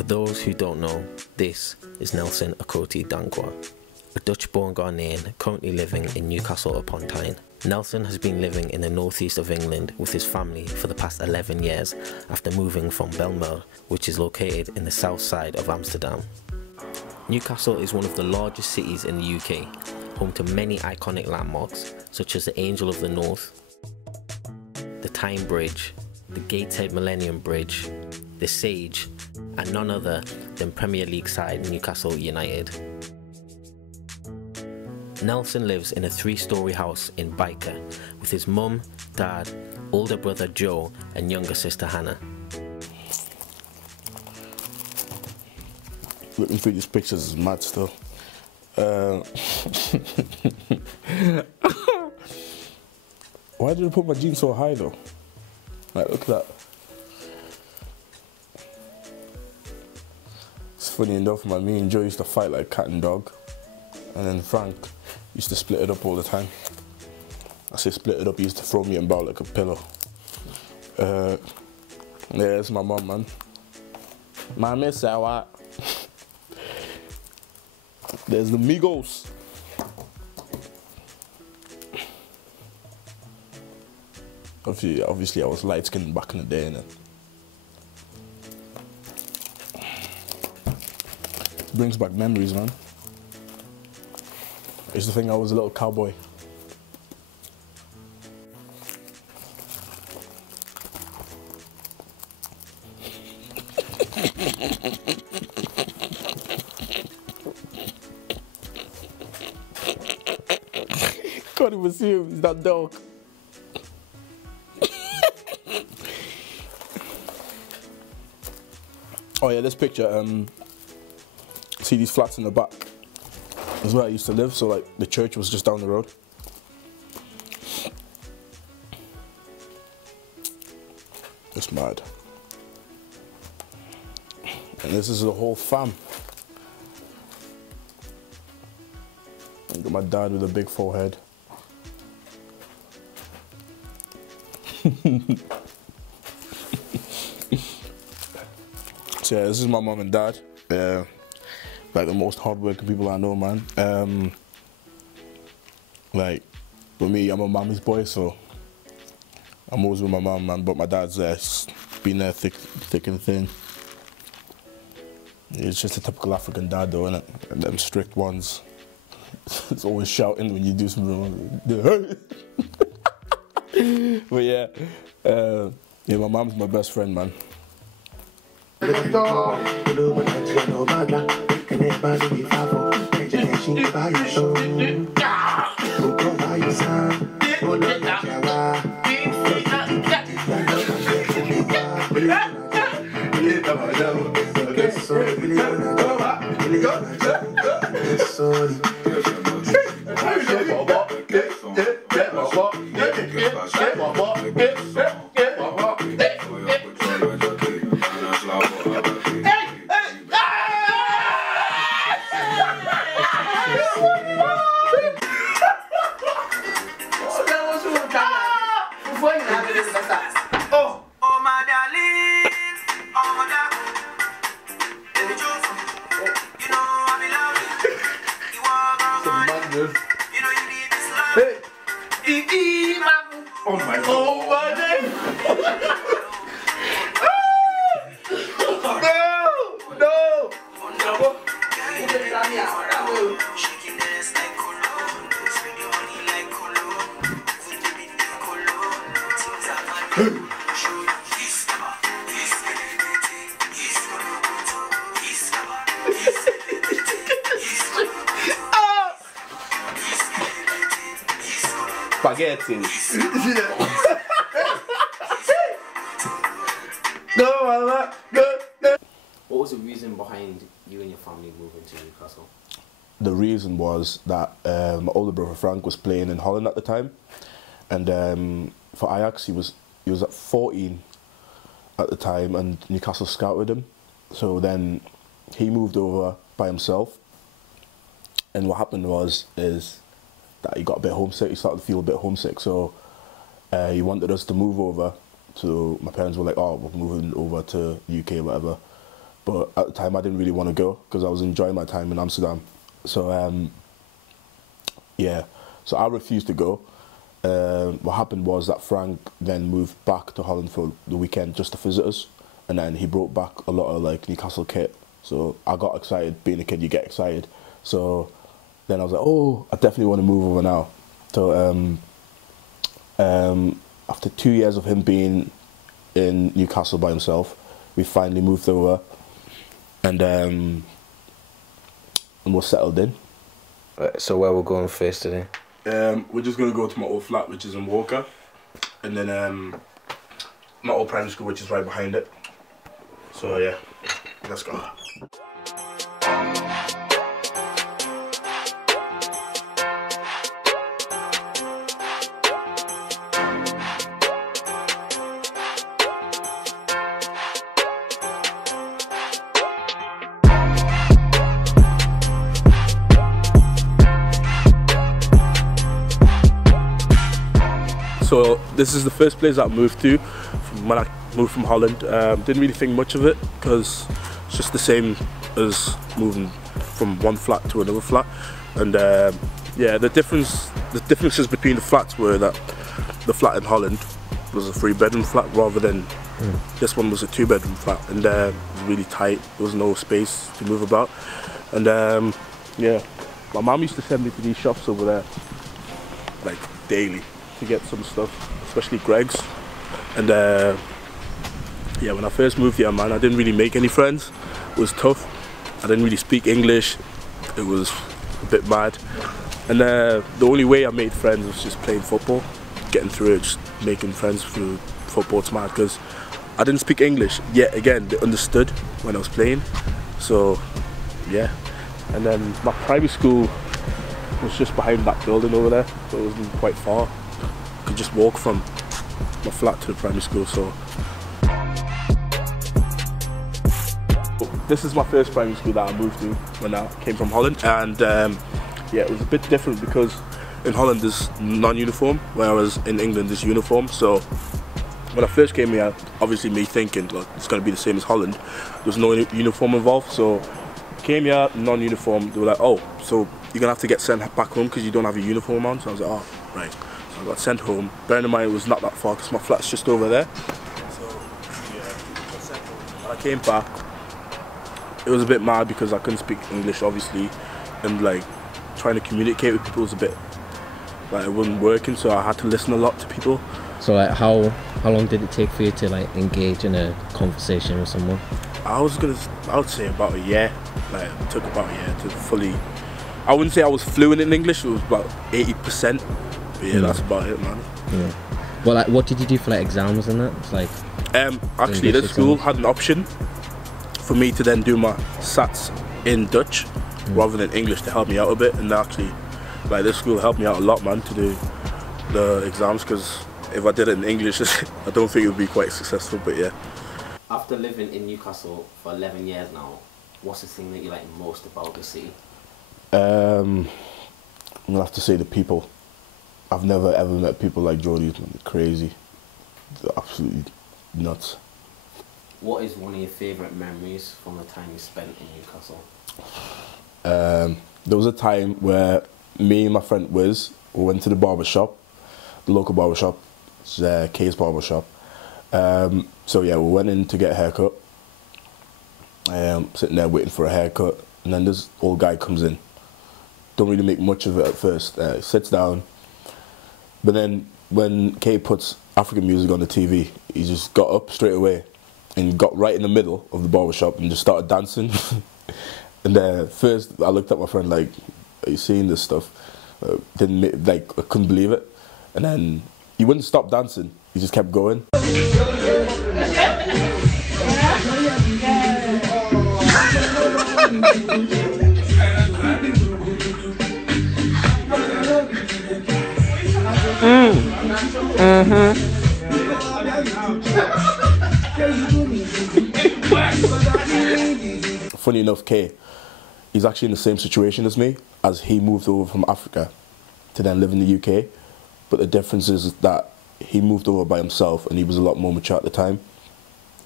For those who don't know, this is Nelson Danquah, a Dutch-born Ghanaian currently living in Newcastle upon Tyne. Nelson has been living in the northeast of England with his family for the past 11 years after moving from Belmer, which is located in the south side of Amsterdam. Newcastle is one of the largest cities in the UK, home to many iconic landmarks such as the Angel of the North, the Tyne Bridge, the Gateshead Millennium Bridge, the Sage, and none other than Premier League side Newcastle United. Nelson lives in a 3-storey house in Byker with his mum, dad, older brother Joe and younger sister Hannah. Looking through these pictures is mad still. Why did I put my jeans so high though? Like, look at that. It's funny enough, me and Joe used to fight like cat and dog. And then Frank used to split it up all the time. I say split it up, he used to throw me about like a pillow. Yeah, it's my mum, man. My miss, what? There's the Migos. Obviously I was light skinned back in the day, innit? Brings back memories, man. I used to think I was a little cowboy. Can't even see him, he's that dog. Oh yeah, this picture, see these flats in the back? That's where I used to live, so like the church was just down the road. It's mad. And this is the whole fam. I got my dad with a big forehead. So yeah, this is my mum and dad. Like the most hardworking people I know, man. Like, for me, I'm a mommy's boy, so I'm always with my mum, man. But my dad's there, been there thick and thin. It's just a typical African dad, though, innit? And them strict ones. It's always shouting when you do something wrong. But yeah, yeah, my mom's my best friend, man. Oh my God. Oh my God. No! Spaghetti. No. What was the reason behind you and your family moving to Newcastle? The reason was that my older brother Frank was playing in Holland at the time, and for Ajax he was at 14 at the time, and Newcastle scouted him. So then he moved over by himself, and what happened is that he got a bit homesick. He started to feel a bit homesick, so he wanted us to move over. So my parents were like, "Oh, we're moving over to the UK, whatever." but at the time I didn't really want to go because I was enjoying my time in Amsterdam. So yeah, so I refused to go. What happened was that Frank then moved back to Holland for the weekend just to visit us, and then he brought back a lot of like Newcastle kit. So I got excited. Being a kid, you get excited. So then I was like, oh, I definitely want to move over now. So after 2 years of him being in Newcastle by himself, we finally moved over, and we're settled in. So where we're going first today? We're just gonna go to my old flat, which is in Walker, and then my old primary school, which is right behind it. So yeah, let's go. So this is the first place I moved to when I moved from Holland. Didn't really think much of it because it's just the same as moving from one flat to another flat. And yeah, the differences between the flats were that the flat in Holland was a 3-bedroom flat rather than this one was a 2-bedroom flat, and it was really tight. There was no space to move about. And yeah, my mum used to send me to these shops over there like daily to get some stuff, especially Greg's. And yeah, when I first moved here, man, I didn't really make any friends. It was tough. I didn't really speak English. It was a bit mad. And the only way I made friends was just playing football, getting through it, just making friends through football. It's mad because I didn't speak English. Yet again, they understood when I was playing. So yeah. And then my primary school was just behind that building over there, so it wasn't quite far. Could just walk from my flat to the primary school. So this is my first primary school that I moved to when I came from Holland, and yeah, it was a bit different because in Holland there's non-uniform, whereas in England there's uniform. So when I first came here, obviously me thinking, look, it's going to be the same as Holland, there's no uniform involved. So I came here non-uniform. They were like, oh, so you're gonna have to get sent back home because you don't have your uniform on. So I was like, oh, right. I got sent home. Bearing in mind it was not that far because my flat's just over there. So yeah, I got sent home. When I came back, it was a bit mad because I couldn't speak English, obviously, and like trying to communicate with people was a bit like it wasn't working. So I had to listen a lot to people. So like, how long did it take for you to like engage in a conversation with someone? I would say about a year. Like it took about a year to fully. I wouldn't say I was fluent in English. It was about 80%. Yeah, that's about it, man. Yeah. Well, like, what did you do for like exams and that? It's like actually, the school had an option for me to then do my SATs in Dutch rather than English to help me out a bit. And actually, like this school helped me out a lot, man, to do the exams, because if I did it in English, I don't think it would be quite successful. But yeah. After living in Newcastle for 11 years now, what's the thing that you like most about the city? I'm gonna have to say the people. I've never ever met people like Geordies, man. They're crazy. They're absolutely nuts. What is one of your favourite memories from the time you spent in Newcastle? There was a time where me and my friend Wiz went to the barber shop, the local barber shop. It's Kay's barber shop. So yeah, we went in to get a haircut. Sitting there waiting for a haircut, and then this old guy comes in. Don't really make much of it at first. Sits down. But then when Kay puts African music on the TV, he just got up straight away and got right in the middle of the barbershop and just started dancing. And first I looked at my friend like, are you seeing this stuff? I couldn't believe it. And then he wouldn't stop dancing, he just kept going. Funny enough, Kay, he's actually in the same situation as me, as he moved over from Africa to then live in the UK. But the difference is that he moved over by himself and he was a lot more mature at the time,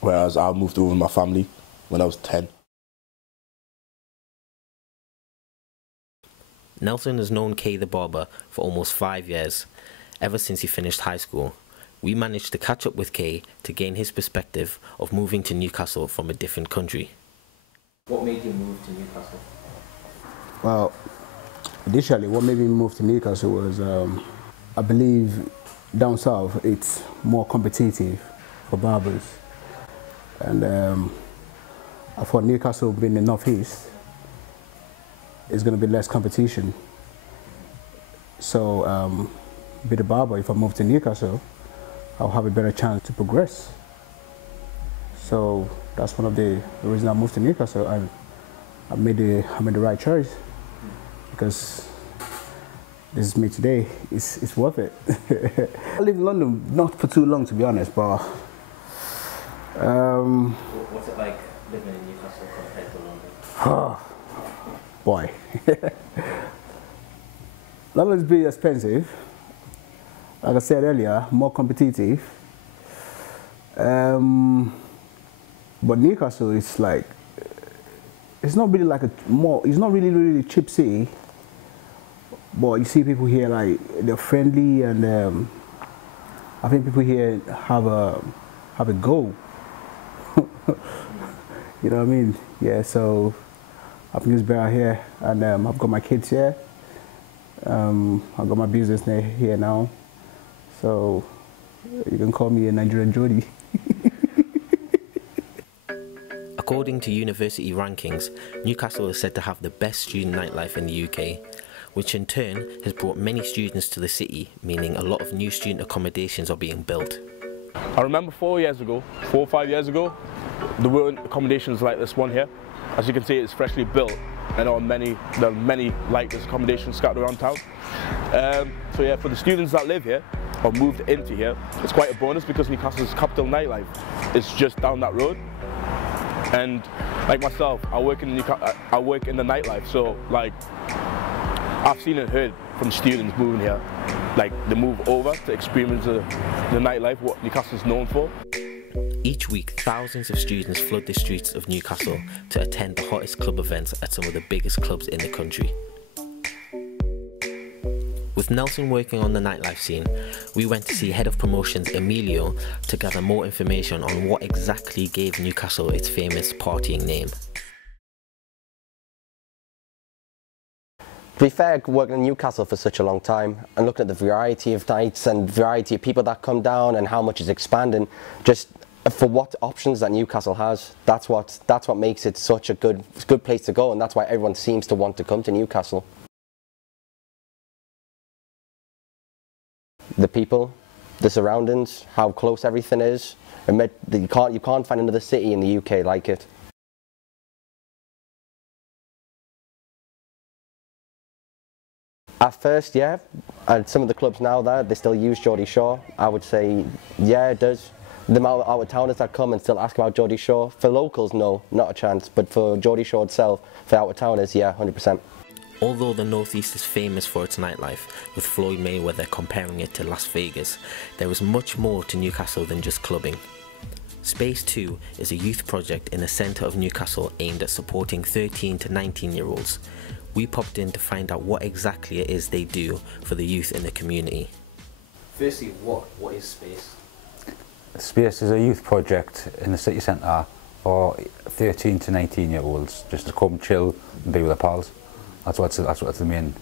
whereas I moved over with my family when I was 10. Nelson has known Kay the barber for almost 5 years, ever since he finished high school. We managed to catch up with Kay to gain his perspective of moving to Newcastle from a different country. What made you move to Newcastle? Well, initially what made me move to Newcastle was, I believe down south it's more competitive for barbers. And I thought Newcastle being the northeast, is going to be less competition. So, be the barber, if I move to Newcastle, I'll have a better chance to progress. So that's one of the reasons I moved to Newcastle. I made the right choice because this is me today. It's worth it. I live in London not for too long, to be honest, but what's it like living in Newcastle compared to London? Boy, London's pretty expensive. Like I said earlier, more competitive. But Newcastle is like, it's not really like it's not really cheap city. But you see people here like they're friendly, and I think people here have a goal. You know what I mean? Yeah. So I think it's better here, and I've got my kids here. I've got my business here now, so you can call me a Nigerian Jody. According to university rankings, Newcastle is said to have the best student nightlife in the UK, which in turn has brought many students to the city, meaning a lot of new student accommodations are being built. I remember 4 or 5 years ago, there weren't accommodations like this one here. As you can see, it's freshly built, and there are many like this accommodations scattered around town. So yeah, for the students that live here or moved into here, it's quite a bonus because Newcastle's capital nightlife is just down that road. And like myself, I work in the nightlife, so like I've seen and heard from students moving here, like they move over to experience the nightlife, what Newcastle's known for. Each week, thousands of students flood the streets of Newcastle to attend the hottest club events at some of the biggest clubs in the country. With Nelson working on the nightlife scene, we went to see Head of Promotions Emilio to gather more information on what exactly gave Newcastle its famous partying name. To be fair, working in Newcastle for such a long time and looking at the variety of nights and variety of people that come down and how much it's expanding, just for what options that Newcastle has, that's what makes it such a good place to go, and that's why everyone seems to want to come to Newcastle. The people, the surroundings, how close everything is. You can't find another city in the UK like it. At first, yeah, and some of the clubs now they still use Geordie Shore. I would say, yeah, it does. The amount of out-of-towners that come and still ask about Geordie Shore. For locals, no, not a chance. But for Geordie Shore itself, for out-of-towners, yeah, 100%. Although the Northeast is famous for its nightlife, with Floyd Mayweather comparing it to Las Vegas, there is much more to Newcastle than just clubbing. Space 2 is a youth project in the centre of Newcastle aimed at supporting 13 to 19-year-olds. We popped in to find out what exactly it is they do for the youth in the community. Firstly, what is Space? Space is a youth project in the city centre for 13 to 19-year-olds, just to come chill and be with their pals. That's what's the main,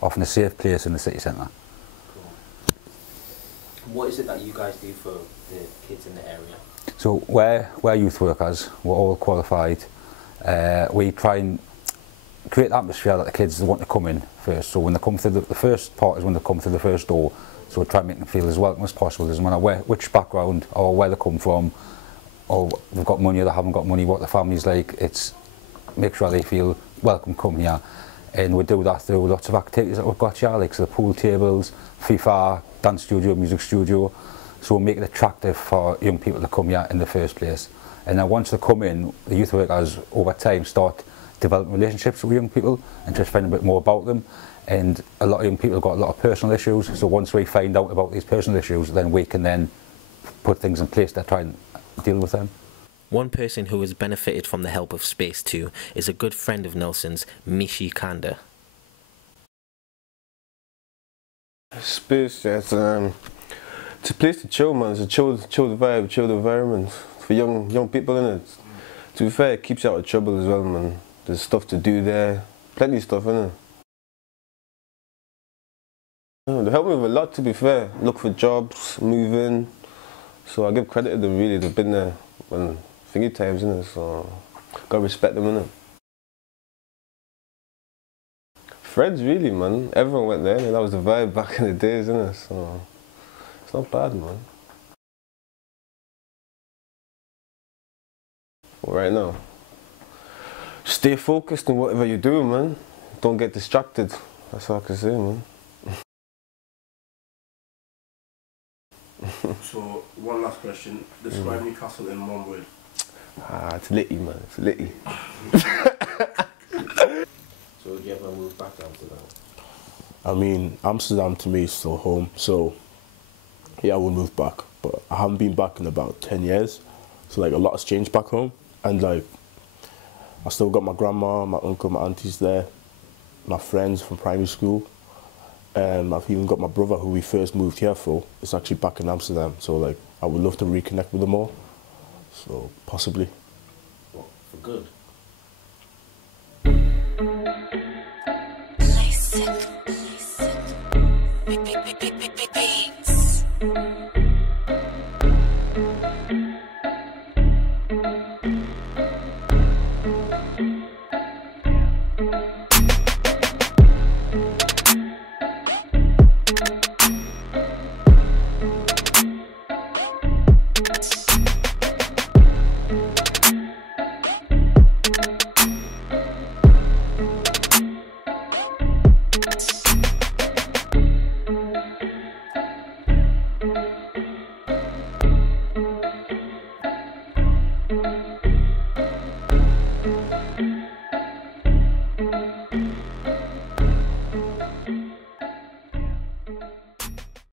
often a safe place in the city centre. Cool. What is it that you guys do for the kids in the area? So we're youth workers, we're all qualified. We try and create atmosphere that the kids want to come in first. So when they come through the first part is when they come through the first door. So we try and make them feel as welcome as possible. Doesn't matter which background or where they come from, or they've got money or they haven't got money, what the family's like. It's make sure they feel welcome, come here. And we do that through lots of activities that we've got here, like the pool tables, FIFA, dance studio, music studio. So we make it attractive for young people to come here in the first place. And then once they come in, the youth workers over time start developing relationships with young people and just find a bit more about them. And a lot of young people have got a lot of personal issues, so once we find out about these personal issues, then we can then put things in place to try and deal with them. One person who has benefited from the help of Space 2 is a good friend of Nelson's, Mishi Kanda. Space, yeah, it's a place to chill, man. It's a chill vibe, chill environment for young people, innit? To be fair, it keeps you out of trouble as well, man. There's stuff to do there, plenty of stuff, innit? They helped me with a lot, to be fair. Look for jobs, move in. So I give credit to them, really. They've been there when thingy times, innit? So gotta respect them, innit? Friends, really, man. Everyone went there, and that was the vibe back in the days, innit? So it's not bad, man. Well, right now, stay focused on whatever you're doing, man. Don't get distracted. That's all I can say, man. So, one last question. Describe Newcastle in one word. It's litty, man. It's litty. So would you ever move back to Amsterdam? I mean, Amsterdam to me is still home, so yeah, I will move back. But I haven't been back in about 10 years, so like a lot has changed back home. And like, I still got my grandma, my uncle, my aunties there, my friends from primary school. I've even got my brother who we first moved here for. It's actually back in Amsterdam, so like, I would love to reconnect with them all. So possibly. What, for good?